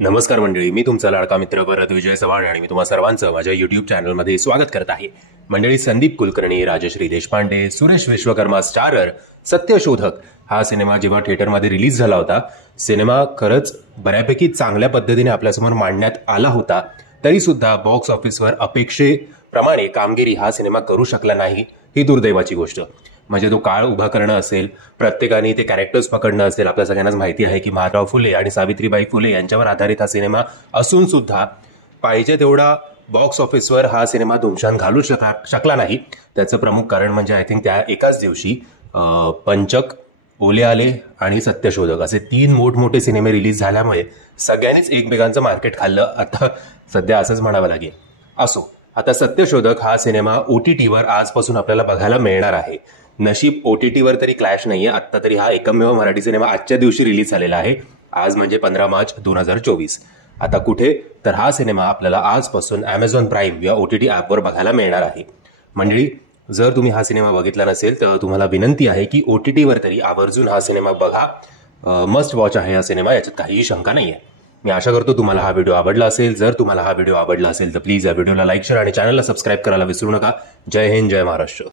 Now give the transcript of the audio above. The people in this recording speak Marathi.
नमस्कार मंडळी, मी तुमचा लाडका मित्र भरत विजय चव्हाण आणि मी तुम्हा सर्वांचं माझ्या युट्यूब चॅनलमध्ये स्वागत करत आहे. मंडळी, संदीप कुलकर्णी, राजश्री देशपांडे, सुरेश विश्वकर्मा स्टारर सत्यशोधक हा सिनेमा जेव्हा थिएटरमध्ये रिलीज झाला होता, सिनेमा खरंच बऱ्यापैकी चांगल्या पद्धतीने आपल्यासमोर मांडण्यात आला होता. तरी सुद्धा बॉक्स ऑफिसवर अपेक्षेप्रमाणे कामगिरी हा सिनेमा करू शकला नाही, ही दुर्दैवाची गोष्ट. म्हणजे तो काळ उभा करणं असेल, प्रत्येकाने ते कॅरेक्टर्स पकडणं असेल. आपल्या सगळ्यांनाच माहिती आहे की महाराव फुले आणि सावित्रीबाई फुले यांच्यावर आधारित हा सिनेमा असून सुद्धा पाहिजे तेवढा बॉक्स ऑफिसवर हा सिनेमा धुमशान घालू शकला नाही. त्याचं प्रमुख कारण म्हणजे आय थिंक त्या एकाच दिवशी पंचक, ओले आले आणि सत्यशोधक असे 3 मोठमोठे सिनेमे रिलीज झाल्यामुळे सगळ्यांनीच एकमेकांचं मार्केट खाल्लं, आता सध्या असंच म्हणावं लागेल. असो, आता सत्यशोधक हा सिनेमा OTTवर आजपासून आपल्याला बघायला मिळणार आहे. नशीब OTTवर तरी क्लॅश नाहीये. आत्ता तरी हा एकमेव मराठी सिनेमा आजच्या दिवशी रिलीज झालेला आहे. आज म्हणजे 15 मार्च 2024. आता कुठे तर हा सिनेमा आपल्याला आजपासून Amazon प्राईम या OTT ॲपवर बघायला मिळणार आहे. मंडळी, जर तुम्ही हा सिनेमा बघितला नसेल तर तुम्हाला विनंती आहे की OTTवर तरी आवर्जून हा सिनेमा बघा. मस्ट वॉच आहे हा सिनेमा, याच्यात काहीही शंका नाही आहे. मी आशा करतो तुम्हाला हा व्हिडिओ आवडला असेल. जर तुम्हाला हा व्हिडिओ आवडला असेल तर प्लीज या व्हिडिओला लाईक, शेअर आणि चॅनलला सबस्क्राईब करायला विसरू नका. जय हिंद, जय महाराष्ट्र.